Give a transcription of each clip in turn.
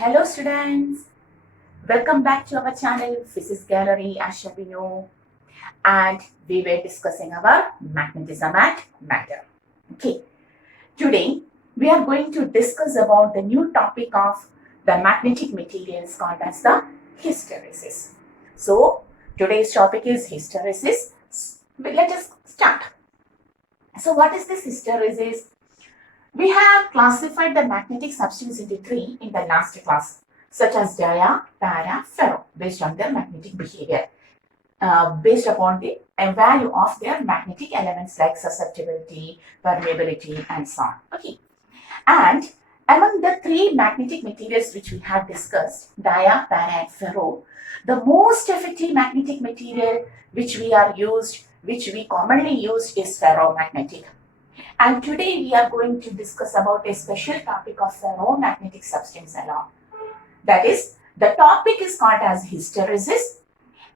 Hello students, welcome back to our channel Physics Gallery as we know, and we were discussing our magnetism and matter. Okay, today we are going to discuss about the new topic of the magnetic materials called as the hysteresis. So today's topic is hysteresis. Let us start. So what is this hysteresis? We have classified the magnetic substance into three in the last class, such as dia, para, ferro, based on their magnetic behavior, based upon the value of their magnetic elements like susceptibility, permeability, and so on. Okay, and among the three magnetic materials which we have discussed, dia, para, and ferro, the most effective magnetic material which we commonly use is ferromagnetic. And today we are going to discuss about a special topic of ferromagnetic substance alone. That is, the topic is called as hysteresis,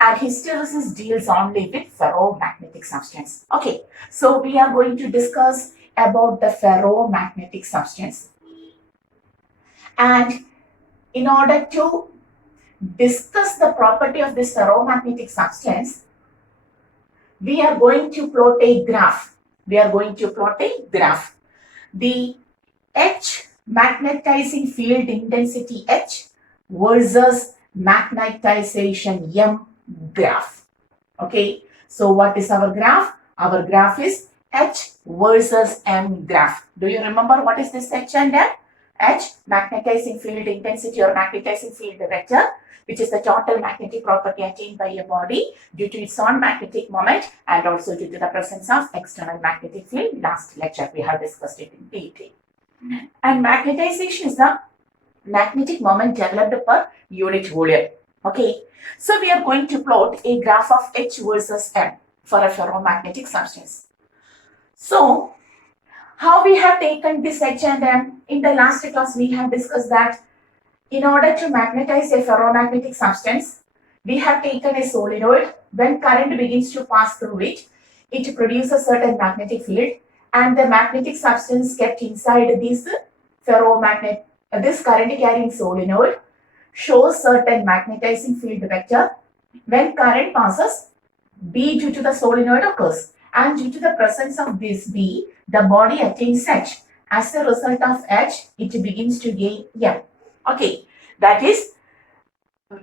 and hysteresis deals only with ferromagnetic substance. Okay, so we are going to discuss about the ferromagnetic substance. And in order to discuss the property of this ferromagnetic substance, we are going to plot a graph. The H magnetizing field intensity H versus magnetization M graph. Okay, so what is our graph? Our graph is H versus M graph. Do you remember what is this H and M? H, magnetizing field intensity or magnetizing field vector, which is the total magnetic property attained by a body due to its own magnetic moment and also due to the presence of external magnetic field. Last lecture we have discussed it in detail. And magnetization is the magnetic moment developed per unit volume. Okay, so we are going to plot a graph of H versus M for a ferromagnetic substance. So, how we have taken this H and M? In the last class we have discussed that in order to magnetize a ferromagnetic substance, we have taken a solenoid. When current begins to pass through it, it produces a certain magnetic field, and the magnetic substance kept inside this current carrying solenoid shows certain magnetizing field vector. When current passes, B due to the solenoid occurs, and due to the presence of this B, the body attains H. As a result of H, it begins to gain M. Okay, that is,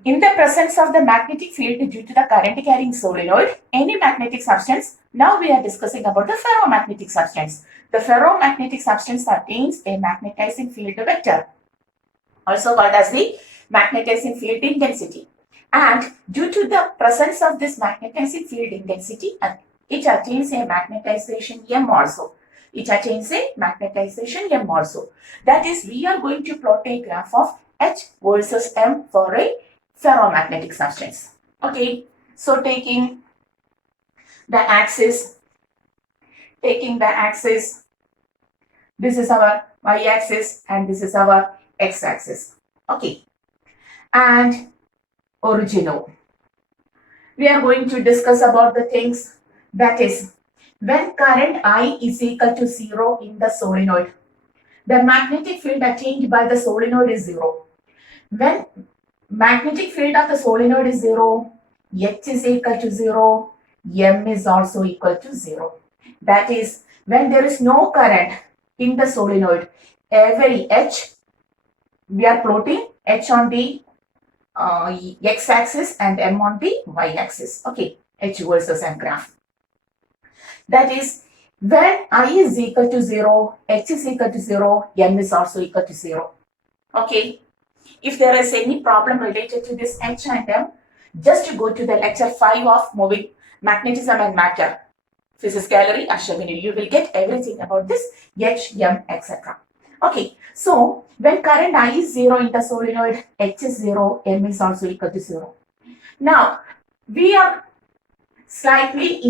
in the presence of the magnetic field due to the current carrying solenoid, any magnetic substance, now we are discussing about the ferromagnetic substance. The ferromagnetic substance attains a magnetizing field vector, also called as the magnetizing field intensity. And due to the presence of this magnetizing field intensity, it attains a magnetization M also. That is, we are going to plot a graph of H versus M for a ferromagnetic substance. Okay, so taking the axis, this is our y-axis and this is our x-axis. Okay, and origin. We are going to discuss about the things, that is, when current I is equal to 0 in the solenoid, the magnetic field attained by the solenoid is 0. When magnetic field of the solenoid is 0, H is equal to 0, M is also equal to 0. That is, when there is no current in the solenoid, every H, we are plotting H on the x-axis and M on the y-axis. Okay, H versus M graph. That is, when I is equal to 0, H is equal to 0, M is also equal to 0. Okay, if there is any problem related to this H and M, just go to the lecture 5 of moving magnetism and matter, Physics Gallery, Ashwini. You will get everything about this H, M, etc. Okay, so when current I is 0 in the solenoid, H is 0, M is also equal to 0. Now, we are slightly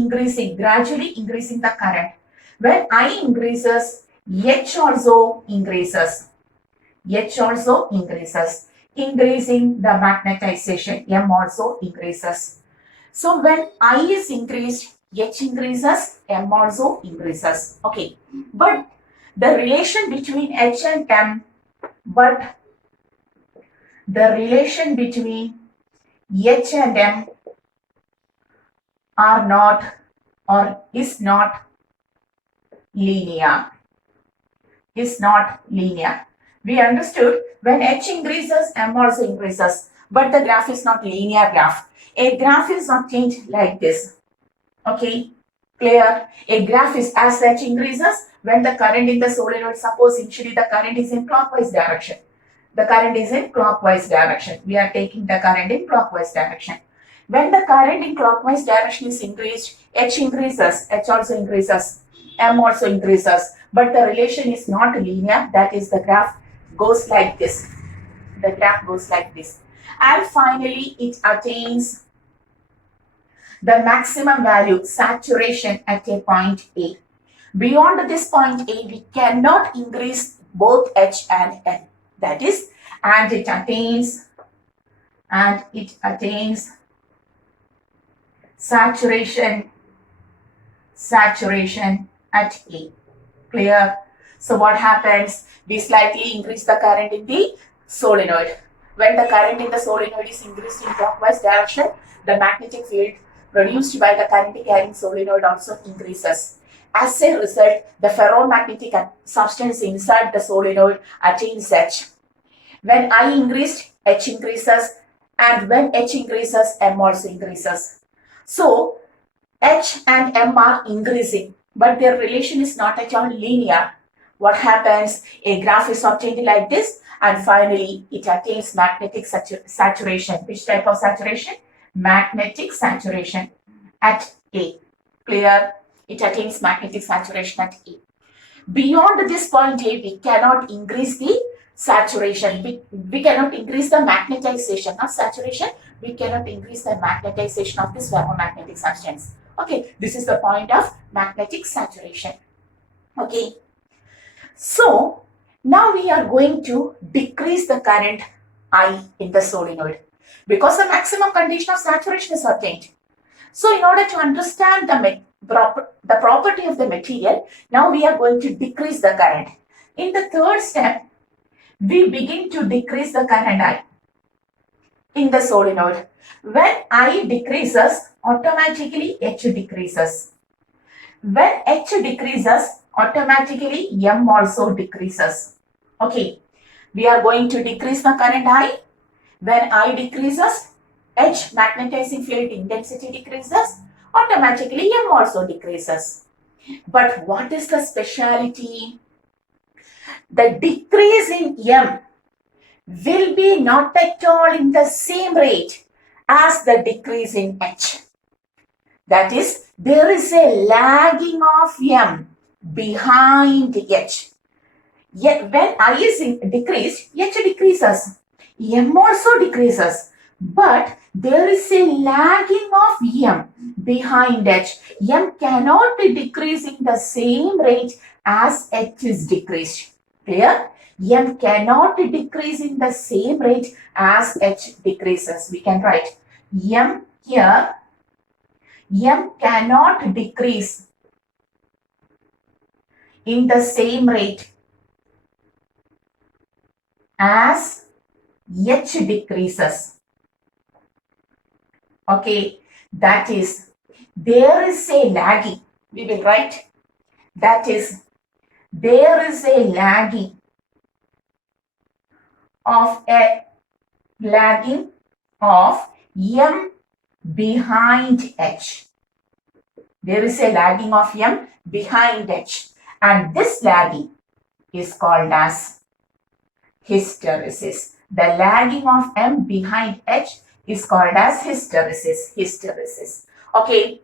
gradually increasing the current. When I increases, H also increases. Increasing the magnetization, M also increases. So when I is increased, H increases, M also increases. Okay, but the relation between H and M, but the relation between H and M are not or is not linear. Is not linear. We understood when H increases, M also increases, but the graph is not linear graph. A graph is not changed like this. Okay, clear? A graph is as H increases, when the current in the solenoid, suppose initially the current is in clockwise direction. The current is in clockwise direction. We are taking the current in clockwise direction. When the current in clockwise direction is increased, H increases, H also increases, M also increases, but the relation is not linear. That is, the graph goes like this. The graph goes like this. And finally, it attains the maximum value, saturation, at a point A. Beyond this point A, we cannot increase both H and M. That is, and it attains saturation at A. Clear? So what happens? We slightly increase the current in the solenoid. When the current in the solenoid is increased in clockwise direction, the magnetic field produced by the current carrying solenoid also increases. As a result, the ferromagnetic substance inside the solenoid attains H. When I increased, H increases, and when H increases, M also increases. So, H and M are increasing, but their relation is not at all linear. What happens? A graph is obtained like this, and finally it attains magnetic saturation. Which type of saturation? Magnetic saturation at A. Clear? It attains magnetic saturation at A. Beyond this point A, we cannot increase the saturation. We cannot increase the magnetization, not saturation. We cannot increase the magnetization of this ferromagnetic substance. Okay, this is the point of magnetic saturation. Okay, so now we are going to decrease the current I in the solenoid because the maximum condition of saturation is obtained. So in order to understand the property of the material, now we are going to decrease the current. In the third step, we begin to decrease the current I in the solenoid. When I decreases, automatically H decreases. When H decreases, automatically M also decreases. Okay, we are going to decrease the current I. When I decreases, H magnetizing field intensity decreases, automatically M also decreases. But what is the speciality? The decrease in M will be not at all in the same rate as the decrease in H. That is, there is a lagging of M behind H. Yet when I is decreased, H decreases. M also decreases. But there is a lagging of M behind H. M cannot decrease in the same rate as H is decreased. Clear? M cannot decrease in the same rate as H decreases. We can write M here. M cannot decrease in the same rate as H decreases. Okay, that is, there is a lagging. We will write, that is, there is a lagging of M behind H. There is a lagging of M behind H, and this lagging is called as hysteresis. The lagging of M behind H is called as hysteresis. Okay.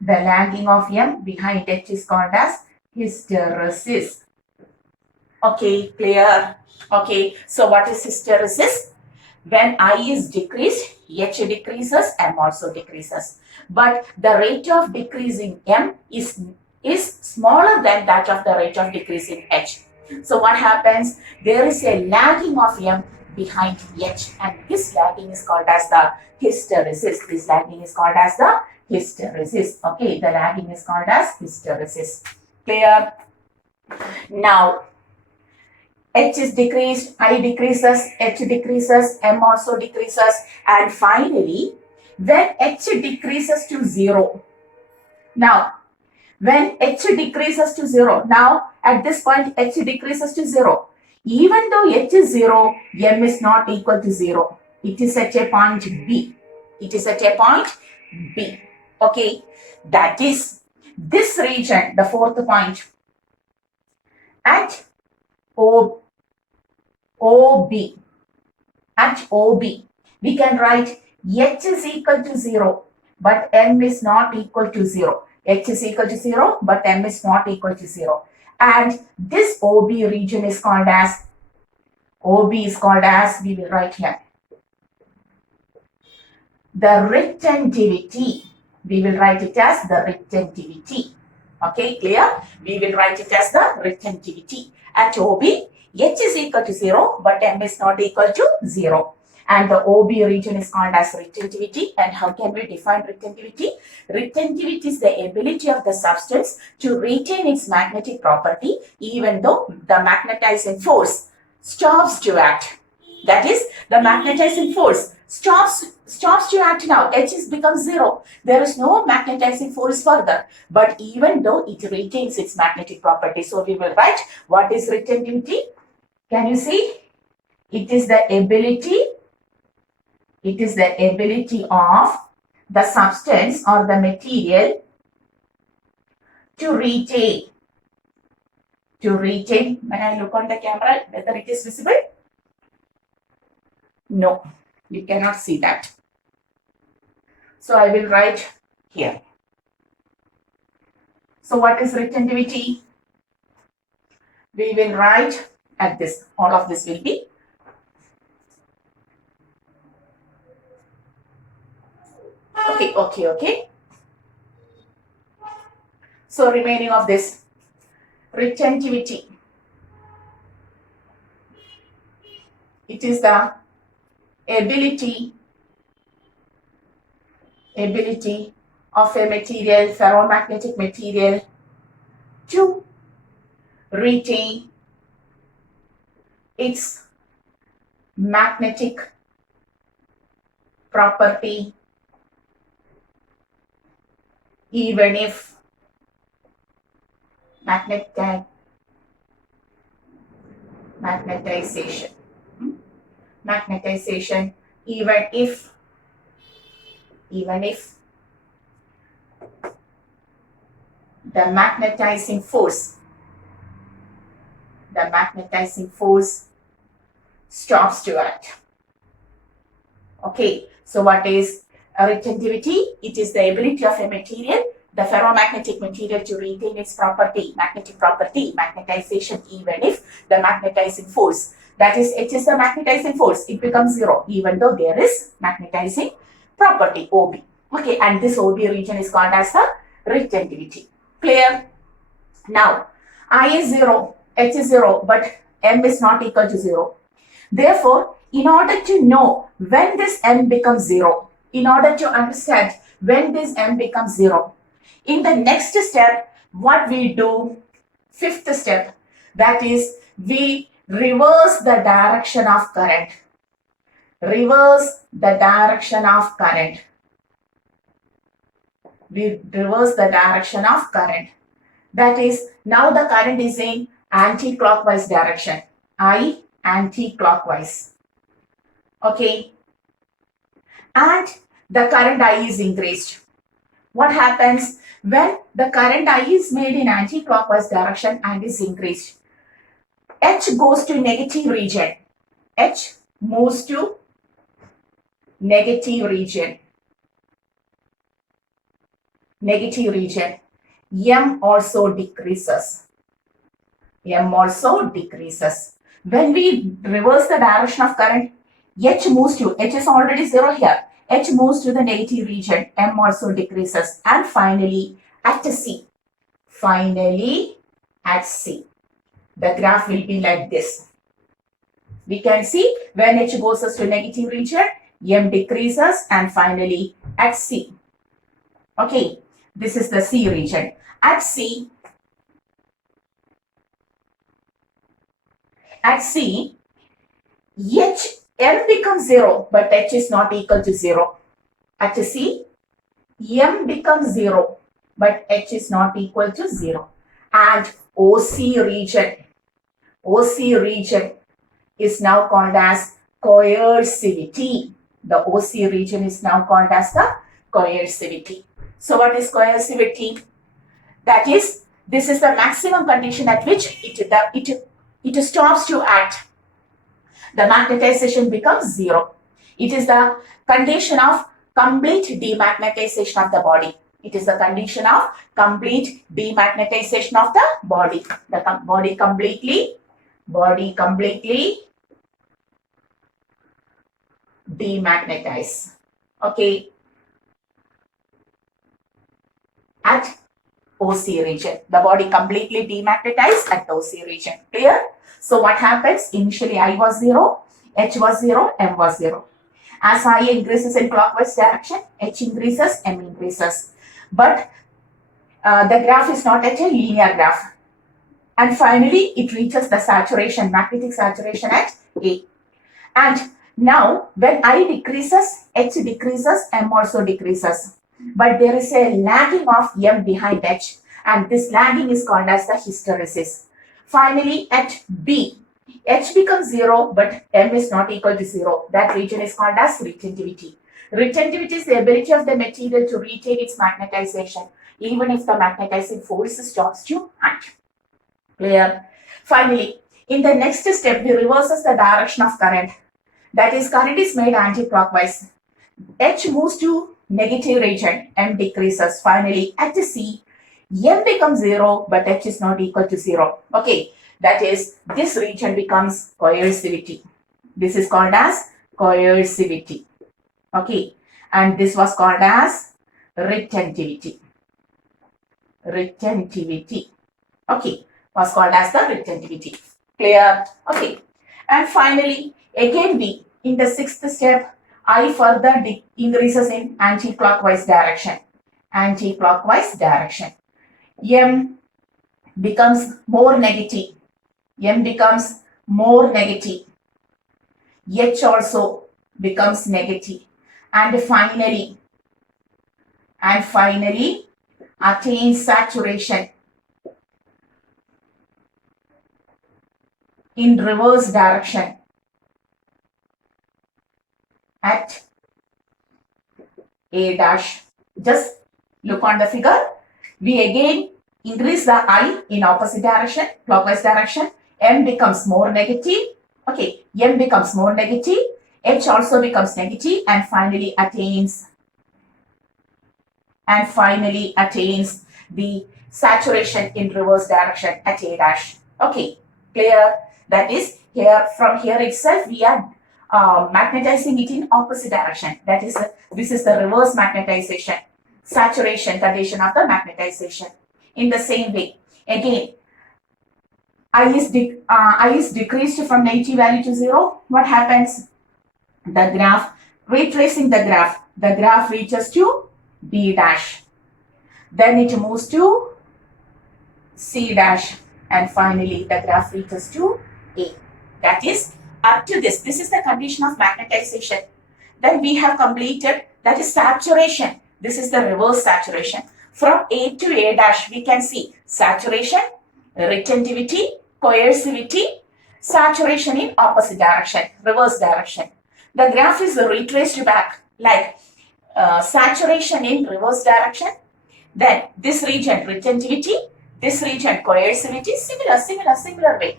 The lagging of M behind H is called as hysteresis. Okay, clear? Okay, so what is hysteresis? When I is decreased, H decreases, M also decreases. But the rate of decreasing M is smaller than that of the rate of decreasing H. So what happens? There is a lagging of M behind H, and this lagging is called as the hysteresis. This lagging is called as the hysteresis. Okay, the lagging is called as hysteresis. Clear? Now, H is decreased, I decreases, H decreases, M also decreases, and finally, when H decreases to 0, now when H decreases to 0, now at this point H decreases to 0, even though H is 0, M is not equal to 0. It is at a point B. It is at a point B. Okay, that is this region, the fourth point, at O, OB. At OB, we can write H is equal to 0, but M is not equal to 0. H is equal to 0, but M is not equal to 0. And this OB region is called as, we will write here, the retentivity. We will write it as the retentivity. Okay, clear? We will write it as the retentivity. At OB, H is equal to 0, but M is not equal to 0. And the OB region is called as retentivity. And how can we define retentivity? Retentivity is the ability of the substance to retain its magnetic property even though the magnetizing force stops to act. That is, the magnetizing force stops to act now. H is becomes 0. There is no magnetizing force further. But even though it retains its magnetic property. So we will write what is retentivity. Can you see? It is the ability of the substance or the material to retain. When I look on the camera, whether it is visible? No, you cannot see that. So I will write here. So what is retentivity? We will write at this. All of this will be okay. So remaining of this retentivity, it is the ability of a material, ferromagnetic material, to retain its magnetic property even if magnetization, even if the magnetizing force stops to act. Okay, so what is retentivity? It is the ability of a material, the ferromagnetic material, to retain its property, magnetic property, magnetization, even if the magnetizing force, that is H is the magnetizing force, it becomes 0, even though there is magnetizing property, OB. Okay, and this OB region is called as the retentivity. Clear? Now, I is 0, H is 0, but M is not equal to 0. Therefore, in order to know when this M becomes 0, in order to understand when this M becomes 0, in the next step, what we do, fifth step, that is, we reverse the direction of current. Reverse the direction of current. We reverse the direction of current. That is, now the current is in anti-clockwise direction. I anti-clockwise. Okay. And the current I is increased. What happens when the current I is made in anti-clockwise direction and is increased? H goes to negative region. H moves to negative region. M also decreases. When we reverse the direction of current, H moves to, H is already 0 here. H moves to the negative region. M also decreases. And finally, at C. The graph will be like this. We can see when H goes to negative region, M decreases, and finally at C. Okay, this is the C region. At C, At C, M becomes 0, but H is not equal to 0. At C, M becomes 0, but H is not equal to 0. And OC region is now called as coercivity. The OC region is now called as the coercivity. So what is coercivity? That is, this is the maximum condition at which it stops to act. The magnetization becomes 0. It is the condition of complete demagnetization of the body. It is the condition of complete demagnetization of the body. The body completely demagnetize. Okay. At OC region. The body completely demagnetized at the OC region. Clear? So what happens? Initially I was 0, H was 0, M was 0. As I increases in clockwise direction, H increases, M increases. But the graph is not at a linear graph. And finally, it reaches the saturation, magnetic saturation at A. And now, when I decreases, H decreases, M also decreases. But there is a lagging of M behind H. And this lagging is called as the hysteresis. Finally, at B, H becomes 0, but M is not equal to 0. That region is called as retentivity. Retentivity is the ability of the material to retain its magnetization, even if the magnetizing force stops to act. Clear? Finally, in the next step, we reverses the direction of current. That is, current is made anti-clockwise. H moves to negative region, M decreases. Finally, at C, M becomes 0, but H is not equal to 0. Okay, that is, this region becomes coercivity. This is called as coercivity. Okay, and this was called as retentivity. Retentivity. Okay, was called as the retentivity. Clear? Okay, and finally, again B, in the sixth step, I further increases in anti-clockwise direction. Anti-clockwise direction. M becomes more negative. M becomes more negative. H also becomes negative. And finally attains saturation in reverse direction at A dash. Just look on the figure. We again increase the I in opposite direction, clockwise direction. M becomes more negative. Okay, M becomes more negative. H also becomes negative and finally attains the saturation in reverse direction at A dash. Okay, clear? That is, from here itself we are magnetizing it in opposite direction. That is, this is the reverse magnetization, saturation condition of the magnetization. In the same way, again, I is decreased from negative value to 0. What happens? The graph, retracing the graph reaches to B dash. Then it moves to C dash. And finally, the graph reaches to A. That is, up to this is the condition of magnetization. Then we have completed, that is saturation. This is the reverse saturation. From A to A dash, we can see saturation, retentivity, coercivity, saturation in opposite direction, reverse direction. The graph is retraced back like saturation in reverse direction. Then this region retentivity, this region coercivity, similar way.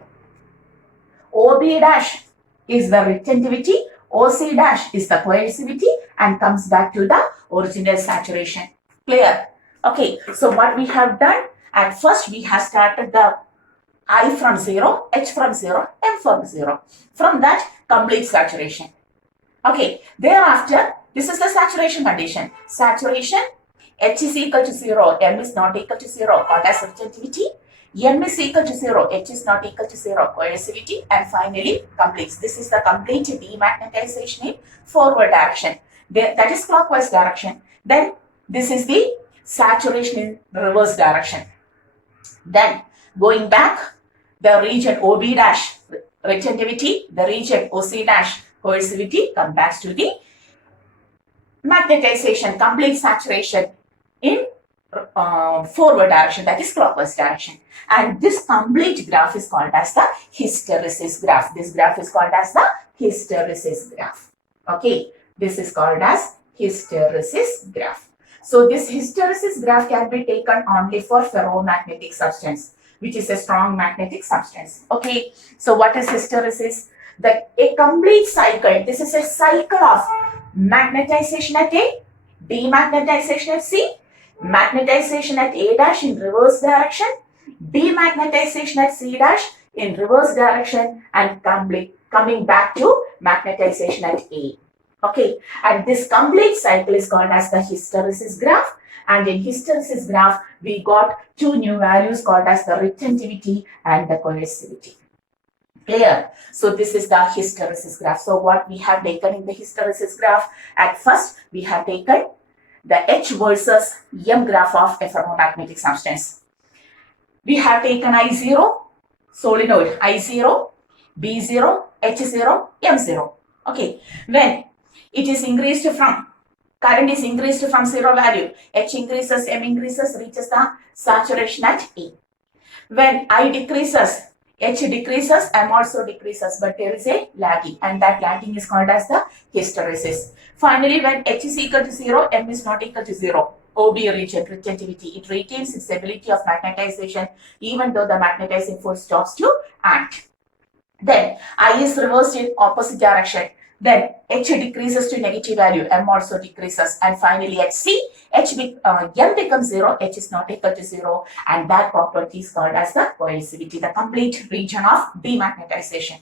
OB dash is the retentivity, OC dash is the coercivity and comes back to the original saturation. Clear? Okay, so what we have done, at first we have started the I from 0, H from 0, M from 0. From that, complete saturation. Okay, thereafter, this is the saturation condition. Saturation, H is equal to 0, M is not equal to 0, called as retentivity. M is equal to 0, H is not equal to 0, coercivity, and finally completes. This is the complete demagnetization in forward direction. That is clockwise direction. Then this is the saturation in reverse direction. Then going back, the region OB dash, retentivity, the region OC dash coercivity comes back to the magnetization, complete saturation in forward direction, that is clockwise direction. And this complete graph is called as the hysteresis graph. This graph is called as the hysteresis graph. Okay, this is called as hysteresis graph. So this hysteresis graph can be taken only for ferromagnetic substance, which is a strong magnetic substance. Okay, so what is hysteresis? A complete cycle. This is a cycle of magnetization at A, demagnetization at C, magnetization at A dash in reverse direction, demagnetization at C dash in reverse direction, and coming back to magnetization at A. Okay, and this complete cycle is called as the hysteresis graph. And in hysteresis graph, we got two new values called as the retentivity and the coercivity. Clear? So this is the hysteresis graph. So what we have taken in the hysteresis graph, at first we have taken the H versus M graph of a ferromagnetic substance. We have taken I0, solenoid I0, B0, H0, M0. Okay, when it is increased from, current is increased from zero value, H increases, M increases, reaches the saturation at E. When I decreases, H decreases, M also decreases, but there is a lagging, and that lagging is called as the hysteresis. Finally, when H is equal to 0, M is not equal to 0, OB region, retentivity, it retains its ability of magnetization even though the magnetizing force stops to act. Then I is reversed in opposite direction. Then H decreases to negative value, M also decreases, and finally at C, M becomes 0, H is not equal to 0, and that property is called as the coercivity, the complete region of demagnetization.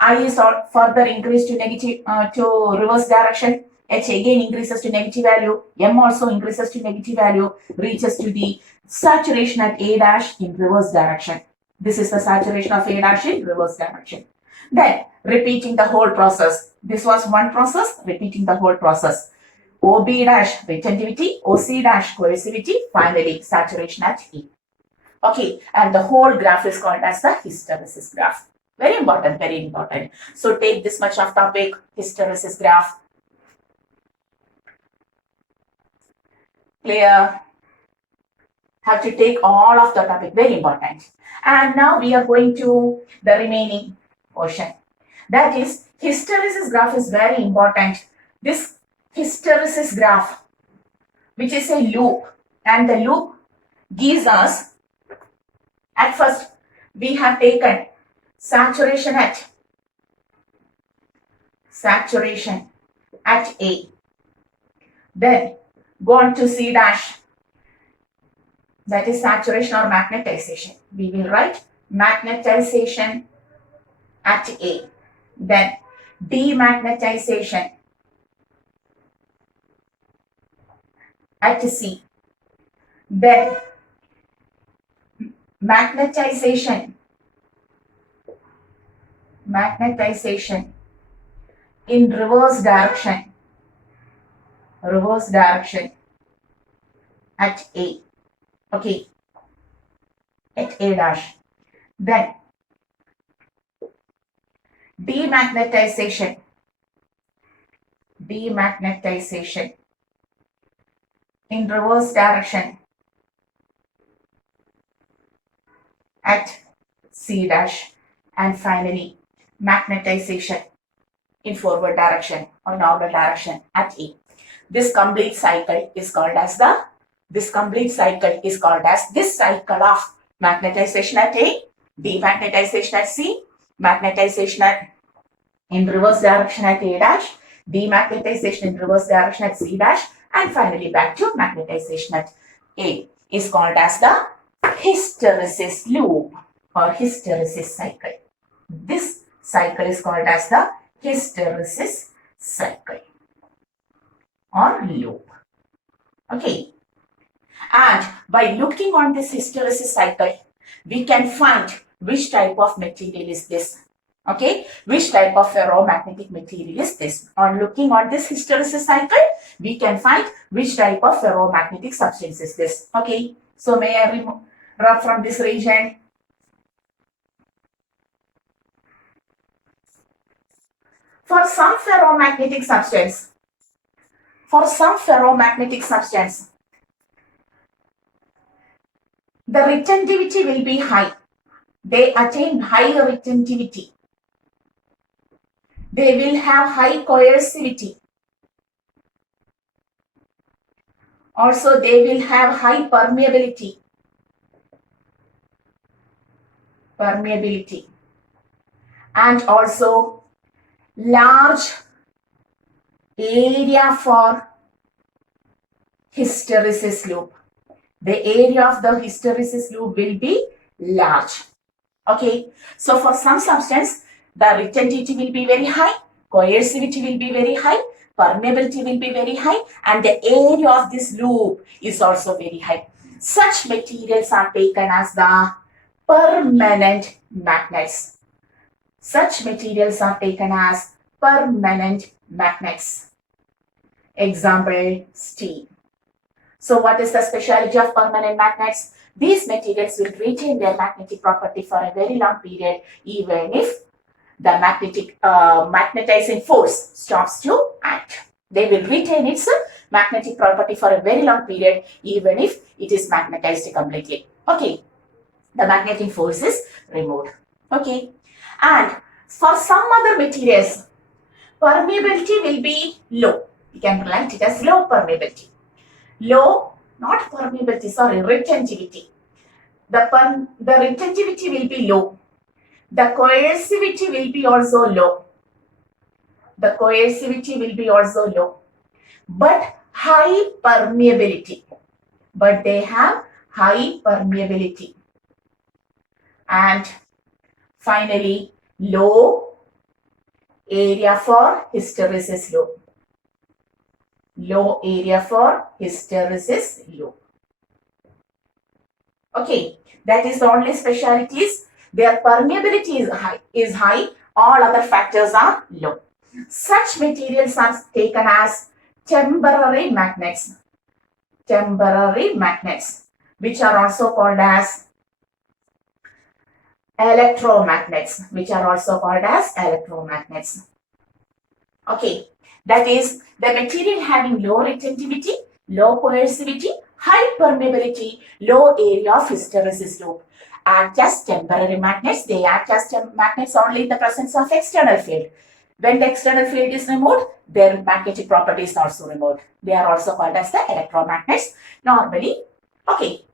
I is further increased to negative to reverse direction. H again increases to negative value. M also increases to negative value, reaches to the saturation at A dash in reverse direction. This is the saturation of A dash in reverse direction. Then repeating the whole process. This was one process, repeating the whole process. OB dash retentivity, OC dash coercivity, finally saturation at E. Okay, and the whole graph is called as the hysteresis graph. Very important, very important. So take this much of topic, hysteresis graph. Clear? Have to take all of the topic, very important. And now we are going to the remaining portion. That is, hysteresis graph is very important. This hysteresis graph, which is a loop, and the loop gives us, at first we have taken saturation at A, then gone to C dash, that is saturation or magnetization. We will write magnetization at A, then demagnetization at C, then magnetization in reverse direction at A. Okay, at A dash. Then demagnetization in reverse direction at C dash, and finally magnetization in forward direction or normal direction at E. This complete cycle is called as this cycle of magnetization at A, demagnetization at C, magnetization in reverse direction at A dash, demagnetization in reverse direction at C dash, and finally back to magnetization at A is called as the hysteresis loop or hysteresis cycle. This cycle is called as the hysteresis cycle or loop. Okay. And by looking on this hysteresis cycle, we can find which type of material is this. Okay, which type of ferromagnetic material is this? On looking on this hysteresis cycle, we can find which type of ferromagnetic substance is this. Okay, so may I rub from this region? For some ferromagnetic substance, the retentivity will be high. They attain high retentivity. They will have high coercivity. Also, they will have high permeability. And also large area for hysteresis loop. The area of the hysteresis loop will be large. Okay, so for some substance, the retentivity will be very high, coercivity will be very high, permeability will be very high, and the area of this loop is also very high. Such materials are taken as the permanent magnets. Such materials are taken as permanent magnets. Example, steel. So what is the specialty of permanent magnets? These materials will retain their magnetic property for a very long period, even if the magnetizing force stops to act. They will retain its magnetic property for a very long period, even if it is magnetized completely. Okay, the magnetic force is removed. Okay, and for some other materials, permeability will be low. You can write it as low permeability. Low, not permeability, sorry, retentivity. The retentivity will be low. The coercivity will be also low. But high permeability. But they have high permeability. And finally, low area for hysteresis loop. Low area for hysteresis loop. Okay, that is the only specialties. Their permeability is high. All other factors are low. Such materials are taken as temporary magnets. Temporary magnets, which are also called as electromagnets. Okay, that is the material having low retentivity, low coercivity, high permeability, low area of hysteresis loop. Act as temporary magnets. They act as magnets only in the presence of external field. When the external field is removed, their magnetic property is also removed. They are also called as the electromagnets. Normally, okay,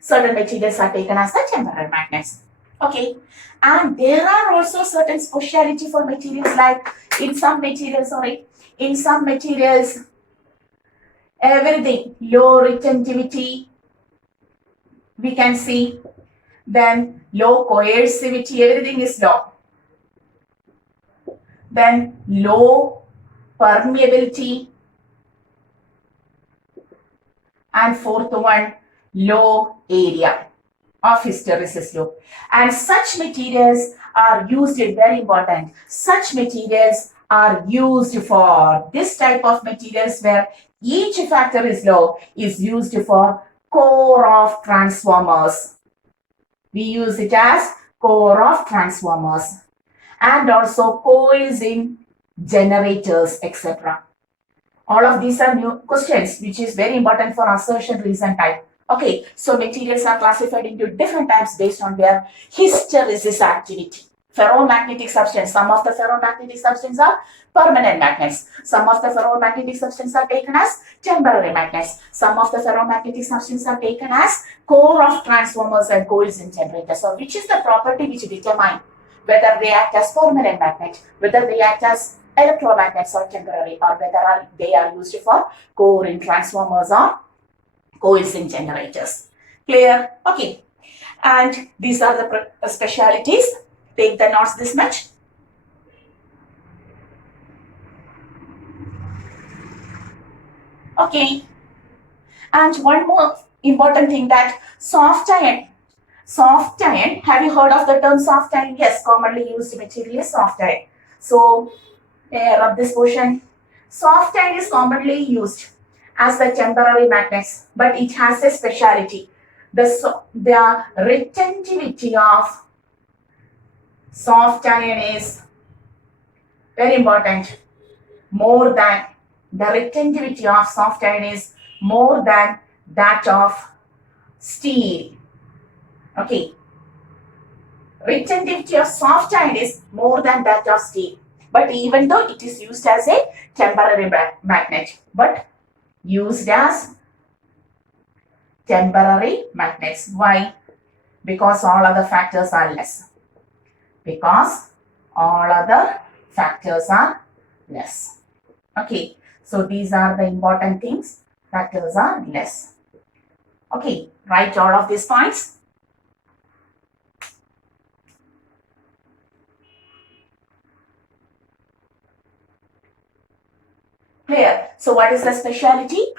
certain materials are taken as the temporary magnets. Okay, and there are also certain speciality for materials, like in some materials, everything low retentivity, we can see, then low coercivity, everything is low, then low permeability, and fourth one, low area of hysteresis loop. And such materials are used, very important, such materials are used for this type of materials where each factor is low, is used for core of transformers. We use it as core of transformers, and also coils in generators, etc. All of these are new questions, which is very important for assertion, reason type. Okay, so materials are classified into different types based on their hysteresis activity. Ferromagnetic substance, some of the ferromagnetic substances are permanent magnets. Some of the ferromagnetic substances are taken as temporary magnets. Some of the ferromagnetic substances are taken as core of transformers and coils in generators. So which is the property which determine whether they act as permanent magnet, whether they act as electromagnets or temporary, or whether they are used for core in transformers or coils in generators. Clear? Okay. And these are the specialities. Take the notes this much. Okay. And one more important thing, that soft iron. Soft iron, have you heard of the term soft iron? Yes, commonly used material is soft iron. So, rub this portion. Soft iron is commonly used as the temporary magnets, but it has a speciality. The retentivity of soft iron is Very important. More than the retentivity of soft iron is more than that of steel. Okay. Retentivity of soft iron is more than that of steel. But even though it is used as a temporary magnet, but used as temporary magnets. Why? Because all other factors are less. Because all other factors are less. Okay, so these are the important things. Factors are less. Okay, write all of these points. Clear. So what is the speciality?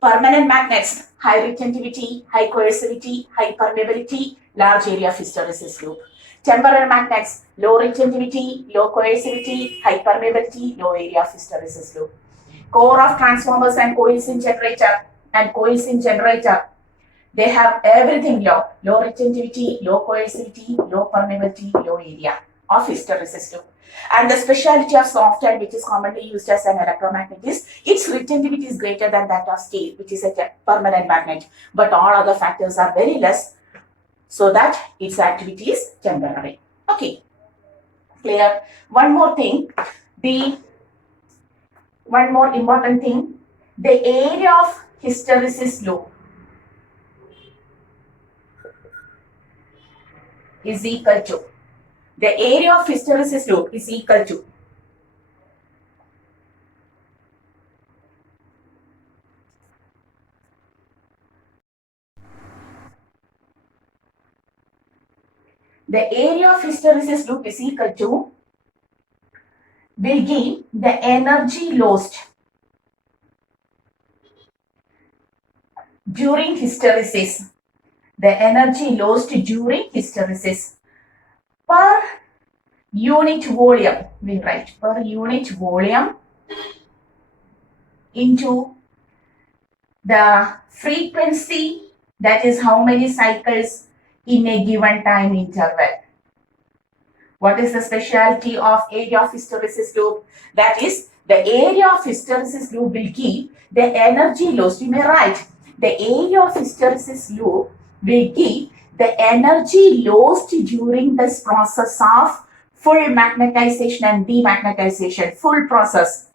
Permanent magnets, high retentivity, high coercivity, high permeability, large area of hysteresis loop. Temporary magnets, low retentivity, low coercivity, high permeability, low area of hysteresis loop. Core of transformers and coils in generator they have everything low. Low retentivity, low coercivity, low permeability, low area of hysteresis loop. And the speciality of soft iron, which is commonly used as an electromagnet, is its retentivity is greater than that of steel, which is a permanent magnet. But all other factors are very less, so that its activity is temporary. Okay, clear. One more thing, one more important thing, the area of hysteresis loop is equal to, the area of hysteresis loop is equal to the area of hysteresis loop is equal to will give the energy lost during hysteresis. The energy lost during hysteresis per unit volume, we write per unit volume into the frequency, that is how many cycles in a given time interval. What is the specialty of area of hysteresis loop? That is, the area of hysteresis loop will give the energy lost. You may write the area of hysteresis loop will give the energy lost during this process of full magnetization and demagnetization, full process.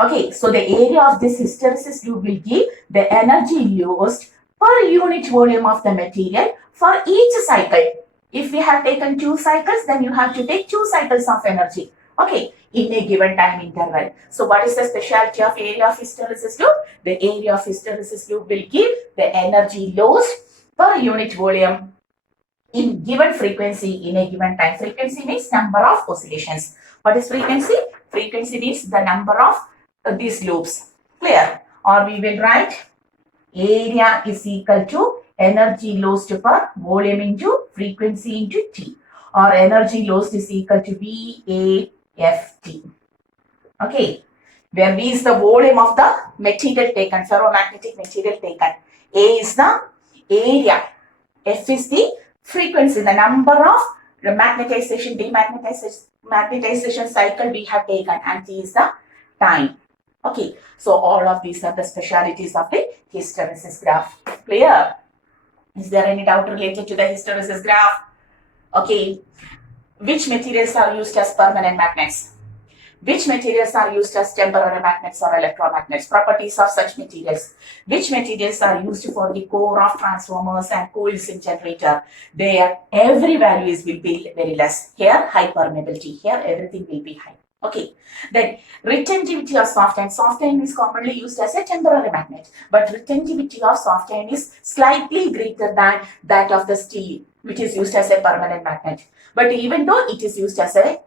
Okay, so the area of this hysteresis loop will give the energy lost per unit volume of the material for each cycle. If we have taken 2 cycles, then you have to take 2 cycles of energy. Okay, in a given time interval. So what is the specialty of area of hysteresis loop? The area of hysteresis loop will give the energy lost per unit volume in given frequency in a given time. Frequency means number of oscillations. What is frequency? Frequency means the number of these loops. Clear? Or we will write area is equal to energy lost per volume into frequency into T, or energy lost is equal to VAFT. Okay, where V is the volume of the material taken, ferromagnetic material taken. A is the area. F is the frequency, the number of the magnetization, demagnetization cycle we have taken, and T is the time. Okay, so all of these are the specialities of the hysteresis graph. Clear? Is there any doubt related to the hysteresis graph? Okay, which materials are used as permanent magnets? Which materials are used as temporary magnets or electromagnets? Properties of such materials. Which materials are used for the core of transformers and coils in generator? There, every values will be very less. Here, high permeability. Here, everything will be high. Okay, then retentivity of soft iron. Soft iron is commonly used as a temporary magnet, but retentivity of soft iron is slightly greater than that of the steel, which is used as a permanent magnet. But even though it is used as an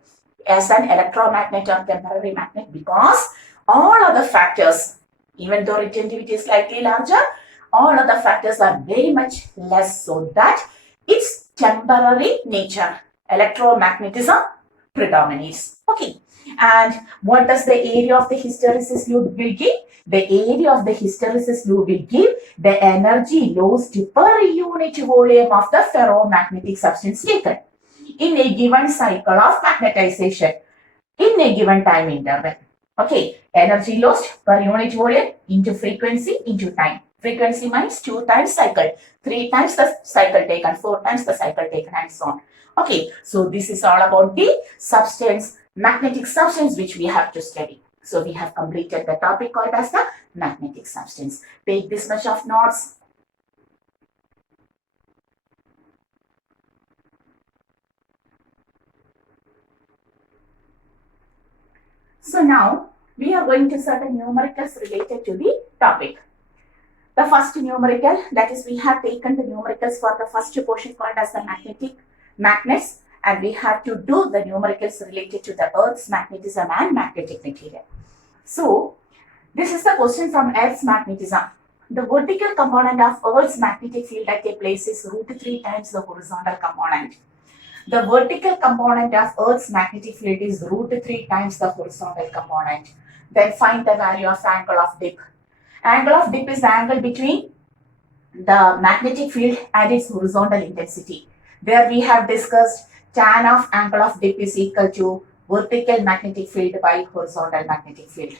electromagnet or temporary magnet, because all other factors, even though retentivity is slightly larger, all other factors are very much less, so that its temporary nature, electromagnetism, predominates. Okay. And what does the area of the hysteresis loop will give? The area of the hysteresis loop will give the energy lost per unit volume of the ferromagnetic substance taken in a given cycle of magnetization. in a given time interval. Okay, energy lost per unit volume into frequency into time. Frequency means 2 times cycle, 3 times the cycle taken, 4 times the cycle taken, and so on. Okay, so this is all about the substance, magnetic substance, which we have to study. So we have completed the topic called as the magnetic substance. Take this much of notes. So now we are going to certain numericals related to the topic. The first numerical, that is, we have taken the numericals for the first portion called as the magnets, and we have to do the numericals related to the Earth's magnetism and magnetic material. So, this is the question from Earth's magnetism. The vertical component of Earth's magnetic field at a place is √3 times the horizontal component. The vertical component of Earth's magnetic field is √3 times the horizontal component. Then find the value of angle of dip. Angle of dip is the angle between the magnetic field and its horizontal intensity. There we have discussed tan of angle of dip is equal to vertical magnetic field by horizontal magnetic field.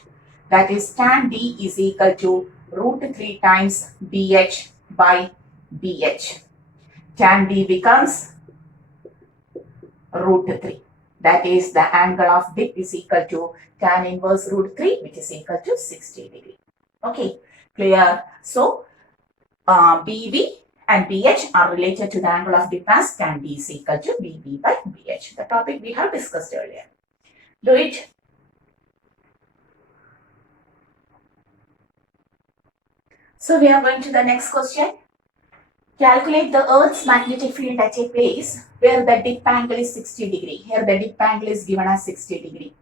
That is, tan D is equal to √3 times BH by BH. Tan D becomes √3. That is, the angle of dip is equal to tan inverse √3, which is equal to 60 degrees. Okay, clear? So, BV and BH are related to the angle of dip as tan D is equal to BV by BH. The topic we have discussed earlier. Do it. So, we are going to the next question. Calculate the Earth's magnetic field at a place where the dip angle is 60 degree. Here the dip angle is given as 60 degree.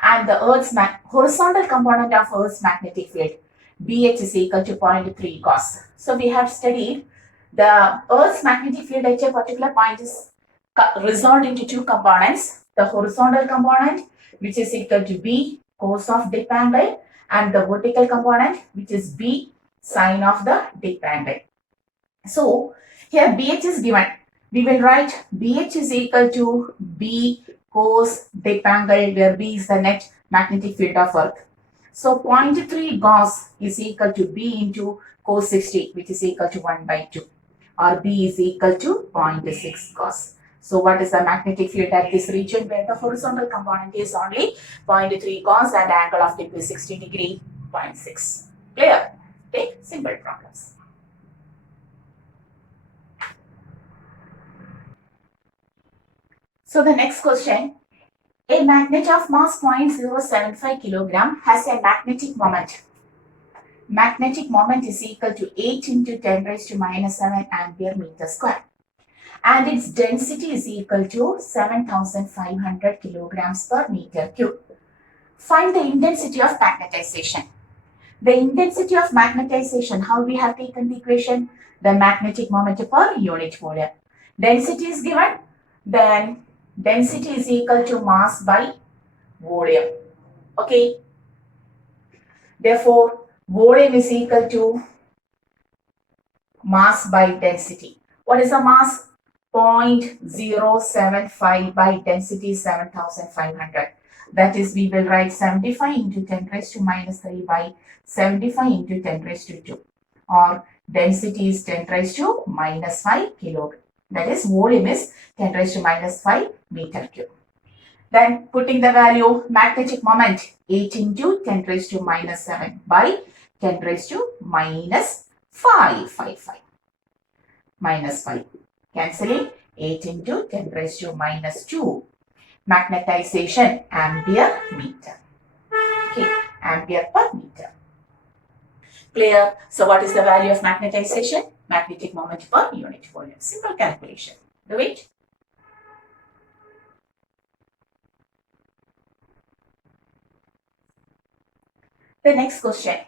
And the Earth's horizontal component of Earth's magnetic field, BH is equal to 0.3 cos. So we have studied the Earth's magnetic field at a particular point is resolved into two components. The horizontal component, which is equal to B cos of dip angle, and the vertical component, which is B sine of the dip angle. So here BH is given. We will write BH is equal to B cos dip angle, where B is the net magnetic field of Earth. So 0.3 Gauss is equal to B into cos 60, which is equal to 1 by 2, or B is equal to 0.6 Gauss. So what is the magnetic field at this region where the horizontal component is only 0.3 Gauss and angle of dip is 60 degree, 0.6. Clear? Take simple problems. So the next question, a magnet of mass 0.075 kilogram has a magnetic moment. Magnetic moment is equal to 8 into 10 raised to minus 7 ampere meter square. And its density is equal to 7,500 kilograms per meter cube. Find the intensity of magnetization. The intensity of magnetization, how we have taken the equation? The magnetic moment per unit volume. Density is given, then density is equal to mass by volume. Okay. Therefore, volume is equal to mass by density. What is the mass? 0.075 by density 7,500. That is, we will write 75 into 10 raised to minus 3 by 75 into 10 raised to 2. Or density is 10 raised to minus 5 kilogram. That is, volume is 10 raised to minus 5 meter cube. Then putting the value, magnetic moment 8 into 10 raised to minus 7 by 10 raised to minus 555. Minus 5. Cancelling 8 into 10 raised to minus 2. Magnetization ampere meter. Okay, ampere per meter. Clear? So what is the value of magnetization? Magnetic moment per unit volume. Simple calculation. Do it. The next question.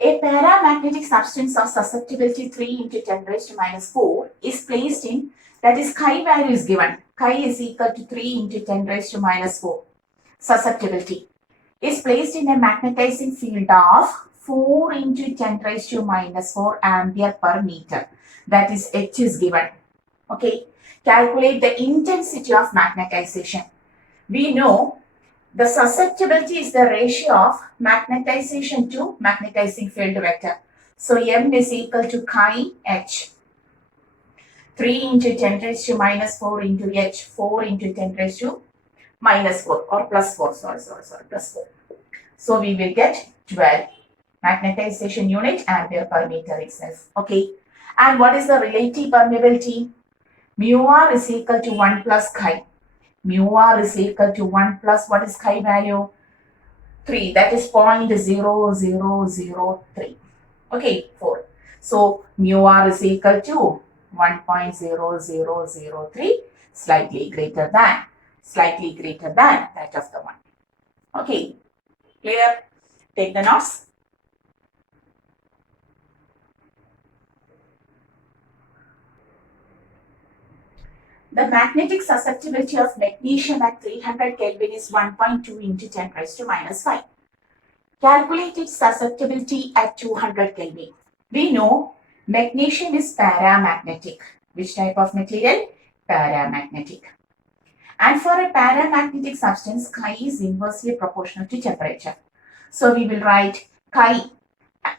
A paramagnetic substance of susceptibility 3 into 10 raised to minus 4 is placed in, that is, chi value is given. Chi is equal to 3 into 10 raised to minus 4. Susceptibility is placed in a magnetizing field of 4 into 10 raised to minus 4 ampere per meter. That is, H is given. Okay. Calculate the intensity of magnetization. We know The susceptibility is the ratio of magnetization to magnetizing field vector. So M is equal to chi H. 3 into 10 raised to minus 4 into H. 4 into 10 raised to minus 4 or plus 4. Sorry, plus 4. So we will get 12 magnetization unit ampere per meter itself. Okay. And what is the relative permeability? Mu r is equal to 1 plus chi. Mu r is equal to 1 plus what is chi value? 3. That is 0.0003. Okay, 4. So mu r is equal to 1.0003, slightly greater than that of the one. Okay, clear? Take the notes. The magnetic susceptibility of magnesium at 300 Kelvin is 1.2 into 10 raised to minus 5. Calculate its susceptibility at 200 Kelvin. We know magnesium is paramagnetic. Which type of material? Paramagnetic. And for a paramagnetic substance, chi is inversely proportional to temperature. So we will write chi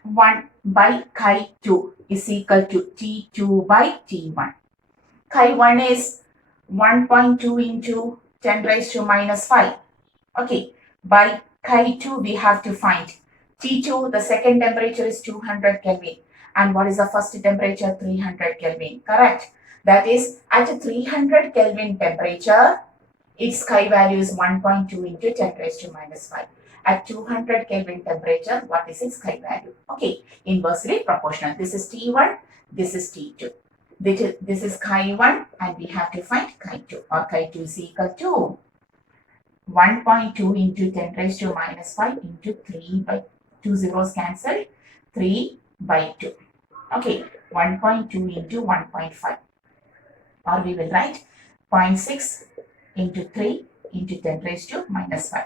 1 by chi 2 is equal to T2 by T1. Chi 1 is 1.2 into 10 raised to minus 5. Okay, by chi 2 we have to find T2, the second temperature is 200 Kelvin. And what is the first temperature? 300 Kelvin, correct? That is, at a 300 Kelvin temperature, its chi value is 1.2 into 10 raised to minus 5. At 200 Kelvin temperature, what is its chi value? Okay, inversely proportional. This is T1, this is T2. This is chi 1 and we have to find chi 2, or chi 2 is equal to 1.2 into 10 raised to minus 5 into 3 by 2 zeros cancelled, 3 by 2. Okay, 1.2 into 1.5, or we will write 0.6 into 3 into 10 raised to minus 5.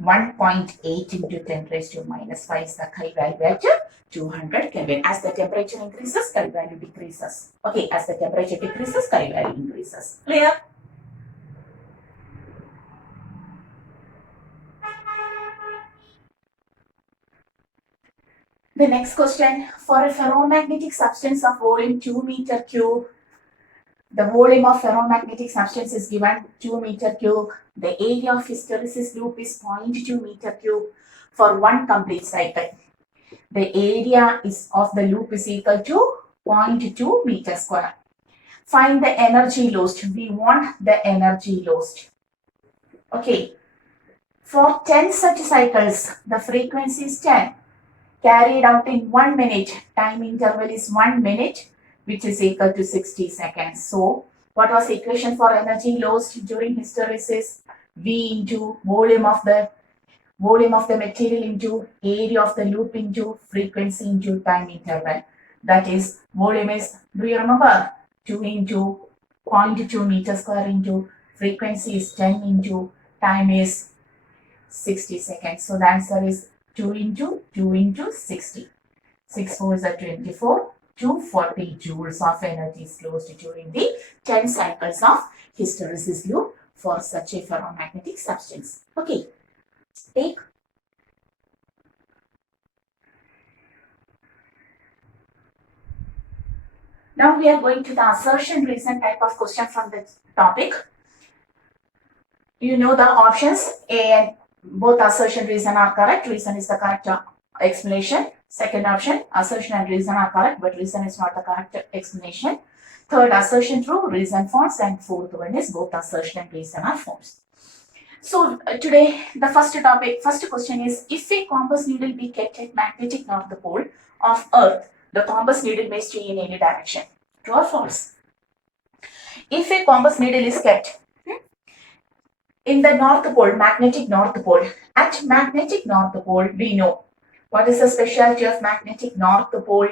1.8 into 10 raised to minus 5 is the chi value at 200 Kelvin. As the temperature increases, chi value decreases. Okay, as the temperature decreases, chi value increases. Clear? The next question, for a ferromagnetic substance of volume 2 meter cube, the volume of ferromagnetic substance is given 2 meter cube. The area of hysteresis loop is 0.2 meter cube for one complete cycle. The area of the loop is equal to 0.2 meter square. Find the energy lost. We want the energy lost. Okay. For 10 such cycles, the frequency is 10. Carried out in 1 minute. Time interval is 1 minute, which is equal to 60 seconds. So, what was the equation for energy lost during hysteresis? V into volume of the material into area of the loop into frequency into time interval. That is, volume is, do you remember? 2 into 0.2 meter square into frequency is 10 into time is 60 seconds. So the answer is 2 into 60. 6 4 is 24. 240 joules of energy is lost during the 10 cycles of hysteresis loop for such a ferromagnetic substance. Okay. Take. Now we are going to the assertion reason type of question from the topic. You know the options. A and both assertion reason are correct. Reason is the correct explanation. Second option, assertion and reason are correct, but reason is not the correct explanation. Third, assertion true, reason false, and fourth one is both assertion and reason are false. So today the first question is, if a compass needle be kept at magnetic north pole of Earth, the compass needle may stay in any direction. True or false? If a compass needle is kept in the north pole, magnetic north pole, at magnetic north pole, we know what is the specialty of magnetic north pole?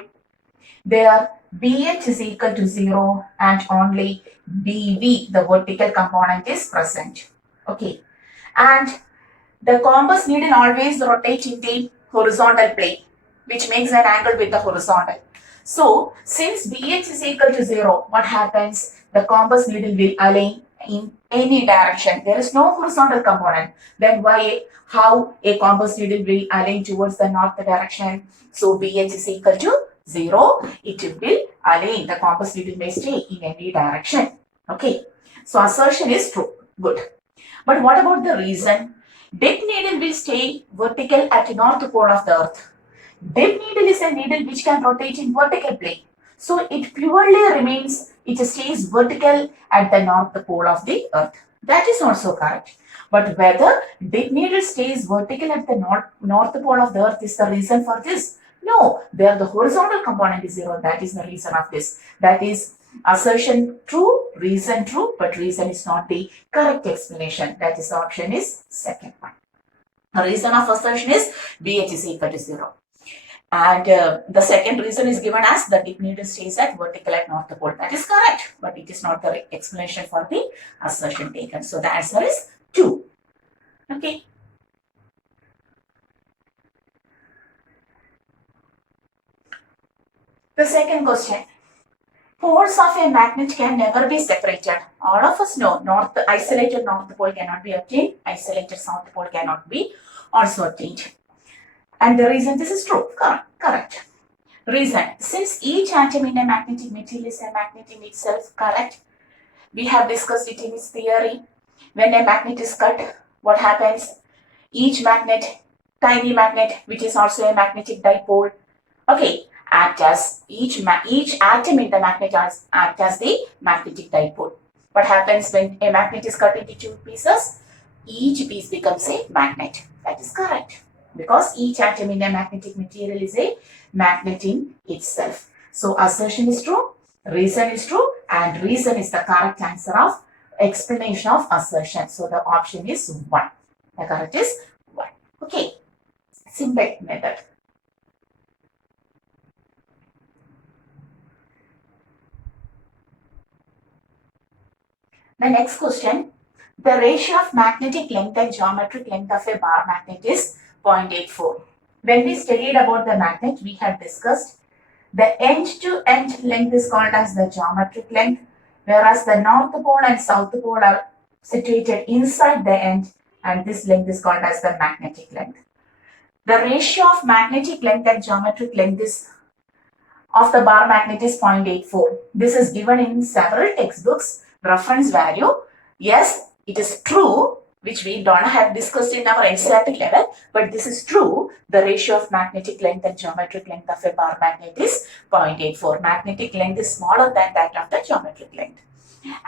There BH is equal to 0 and only BV, the vertical component, is present. Okay. And the compass needle always rotates in the horizontal plane, which makes an angle with the horizontal. So, since BH is equal to 0, what happens? The compass needle will align in any direction. There is no horizontal component. Then how a compass needle will align towards the north direction? So BH is equal to 0. It will align. The compass needle may stay in any direction. Okay. So assertion is true. Good. But what about the reason? Dip needle will stay vertical at the north pole of the earth. Dip needle is a needle which can rotate in vertical plane. So it purely remains, it stays vertical at the north pole of the earth. That is also correct. But whether dip needle stays vertical at the north pole of the earth is the reason for this? No, there the horizontal component is 0. That is the reason of this. That is assertion true, reason true, but reason is not the correct explanation. That is the option is second one. The reason of assertion is BH is equal to 0. And the second reason is given as the dip needle stays at vertical at north pole. That is correct, but it is not the explanation for the assertion taken. So the answer is 2. Okay. The second question. Poles of a magnet can never be separated. All of us know isolated north pole cannot be obtained, isolated south pole cannot be also obtained. And the reason this is true, correct. Reason, since each atom in a magnetic material is a magnet in itself, correct. We have discussed it in its theory. When a magnet is cut, what happens? Each magnet, tiny magnet, which is also a magnetic dipole, okay, act as each atom in the magnet act as the magnetic dipole. What happens when a magnet is cut into 2 pieces? Each piece becomes a magnet. That is correct. Because each atom in a magnetic material is a magnet in itself. So assertion is true, reason is true, and reason is the correct answer of explanation of assertion. So the option is 1. The correct is 1. Okay. Simple method. The next question. The ratio of magnetic length and geometric length of a bar magnet is 0.84. When we studied about the magnet, we have discussed the end-to-end length is called as the geometric length, whereas the north pole and south pole are situated inside the end, and this length is called as the magnetic length. The ratio of magnetic length and geometric length of the bar magnet is 0.84. This is given in several textbooks. Reference value, yes, it is true, which we don't have discussed in our NCERT level, but this is true. The ratio of magnetic length and geometric length of a bar magnet is 0.84. Magnetic length is smaller than that of the geometric length.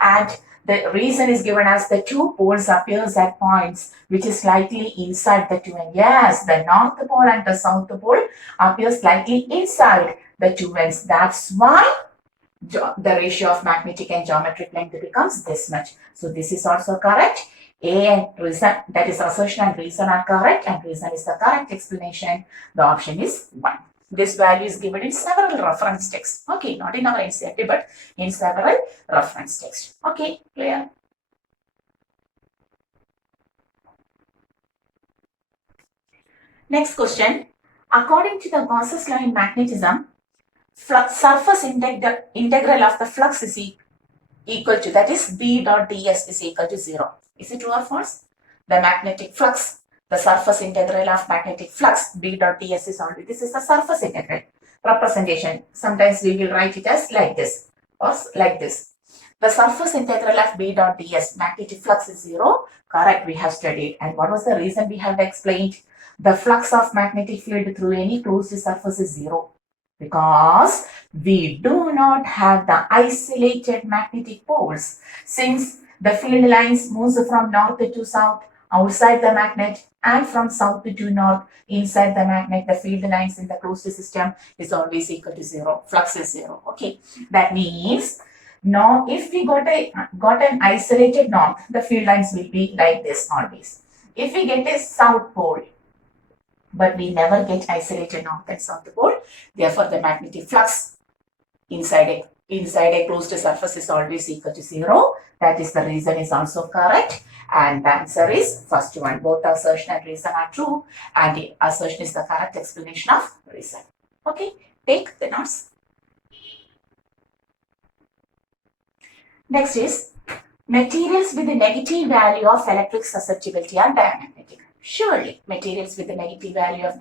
And the reason is given as the 2 poles appears at points which is slightly inside the 2 ends. Yes, the north pole and the south pole appear slightly inside the 2 ends. That's why the ratio of magnetic and geometric length becomes this much. So this is also correct. A and reason, that is assertion and reason are correct, and reason is the correct explanation. The option is 1. This value is given in several reference texts. Okay, not in our NCERT, but in several reference texts. Okay, clear? Next question. According to the Gauss's law in magnetism, surface integral of the flux is equal to, that is B dot ds is equal to 0. Is it true or false? The magnetic flux, the surface integral of magnetic flux B dot ds is already, this is the surface integral representation. Sometimes we will write it as like this or like this. The surface integral of B dot ds, magnetic flux is 0. Correct, we have studied. And what was the reason we have explained? The flux of magnetic field through any closed surface is 0. Because we do not have the isolated magnetic poles. Since the field lines moves from north to south outside the magnet and from south to north inside the magnet, the field lines in the closed system is always equal to 0. Flux is 0. Okay, that means now if we got an isolated north, the field lines will be like this always. If we get a south pole, but we never get isolated north and south pole, therefore the magnetic flux inside a closed surface is always equal to 0. That is the reason is also correct, and the answer is first one. Both assertion and reason are true, and the assertion is the correct explanation of reason. Okay, take the notes. Next is, Materials with a negative value of electric susceptibility are diamagnetic. Surely, materials with a negative value of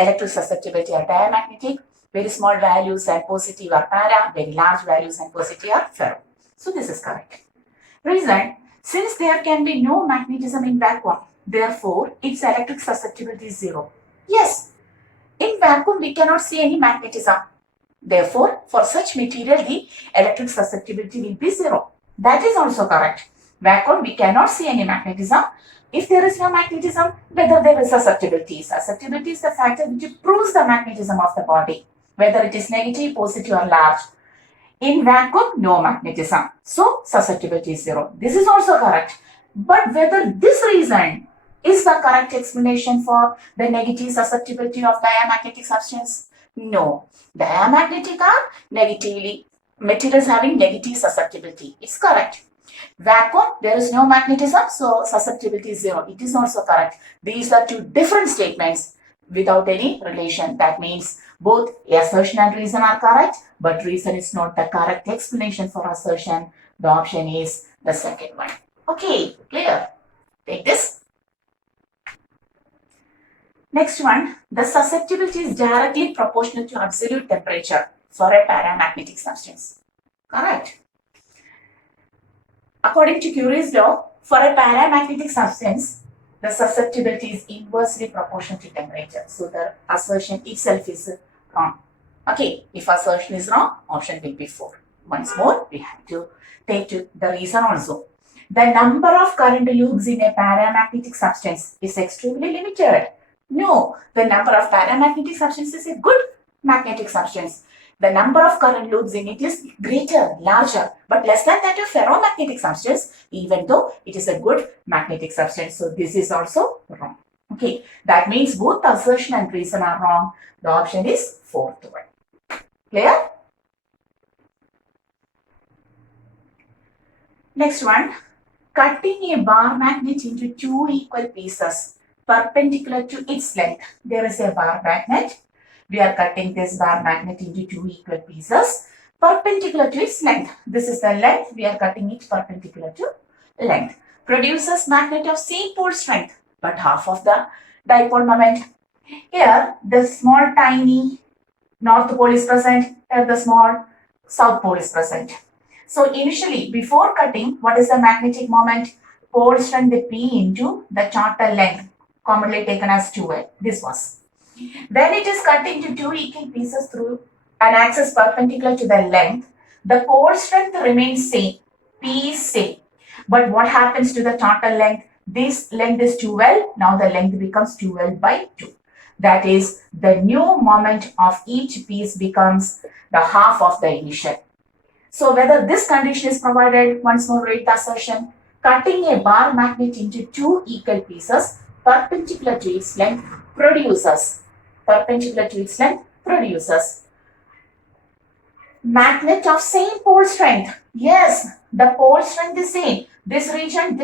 electric susceptibility are diamagnetic. Very small values are positive are para, very large values and positive are ferro. So this is correct. Reason, since there can be no magnetism in vacuum, therefore its electric susceptibility is zero. Yes, in vacuum we cannot see any magnetism. Therefore, for such material the electric susceptibility will be zero. That is also correct. Vacuum we cannot see any magnetism. If there is no magnetism, whether there is susceptibility. Susceptibility is the factor which proves the magnetism of the body, whether it is negative, positive or large. In vacuum, no magnetism. So, susceptibility is zero. This is also correct. But whether this reason is the correct explanation for the negative susceptibility of diamagnetic substance? No. Diamagnetic are negatively, materials having negative susceptibility. It's correct. Vacuum, there is no magnetism, so susceptibility is zero. It is also correct. These are two different statements without any relation. That means both assertion and reason are correct, but reason is not the correct explanation for assertion. The option is the second one. Okay, clear? Take this. Next one, the susceptibility is directly proportional to absolute temperature for a paramagnetic substance. Correct. According to Curie's law, for a paramagnetic substance, the susceptibility is inversely proportional to temperature. So the assertion itself is wrong. Okay, if assertion is wrong, option will be 4. Once more, we have to take to the reason also. The number of current loops in a paramagnetic substance is extremely limited. No, the number of paramagnetic substance is a good magnetic substance. The number of current loops in it is greater, larger, but less than that of ferromagnetic substance, even though it is a good magnetic substance. So this is also wrong. Okay, that means both the assertion and reason are wrong. The option is 4th one. Clear? Next one, cutting a bar magnet into 2 equal pieces perpendicular to its length. There is a bar magnet. We are cutting this bar magnet into 2 equal pieces perpendicular to its length. This is the length. We are cutting it perpendicular to length. Produces magnet of same pole strength but half of the dipole moment. Here the small tiny north pole is present. Here the small south pole is present. So initially before cutting, what is the magnetic moment? Pole strength P into the charter length, commonly taken as 2L. This was. When it is cut into 2 equal pieces through an axis perpendicular to the length, the pole strength remains same, P is same. But what happens to the total length? This length is 2L, now the length becomes 2L by 2. That is, the new moment of each piece becomes the half of the initial. So whether this condition is provided, once more read the assertion. Cutting a bar magnet into 2 equal pieces perpendicular to its length produces magnet of same pole strength. Yes, the pole strength is same. This region,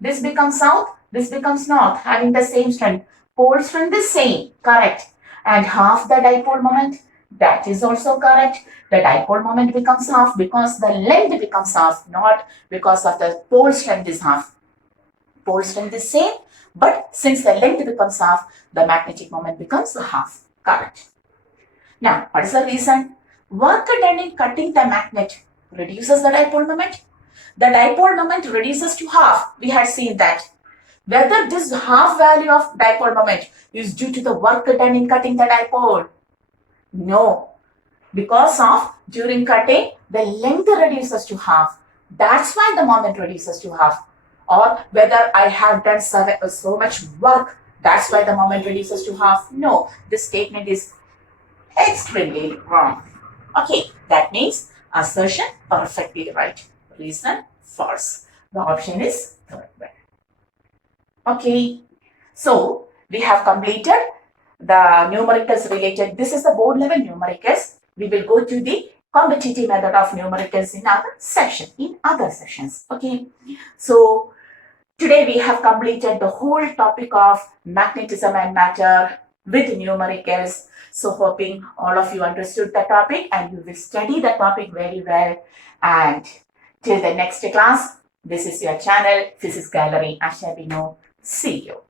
this becomes south, this becomes north, having the same strength. Pole strength is same, correct. And half the dipole moment, that is also correct. The dipole moment becomes half because the length becomes half, not because of the pole strength is half. Pole strength is same, but since the length becomes half, the magnetic moment becomes half. Correct. Now, what is the reason? Work done in cutting the magnet reduces the dipole moment. The dipole moment reduces to half. We had seen that. Whether this half value of dipole moment is due to the work done in cutting the dipole? No. Because of during cutting, the length reduces to half. That's why the moment reduces to half. Or whether I have done so much work, that's why the moment reduces to half. No, this statement is extremely wrong. Okay, that means assertion perfectly right. Reason false. The option is third one. Okay, so we have completed the numericals related. This is the board level numericals. We will go to the competitive method of numericals in other sessions. Okay, so today we have completed the whole topic of magnetism and matter with numericals. So hoping all of you understood the topic and you will study the topic very well. And till the next class, This is your channel, Physics Gallery, Asha Bino. See you.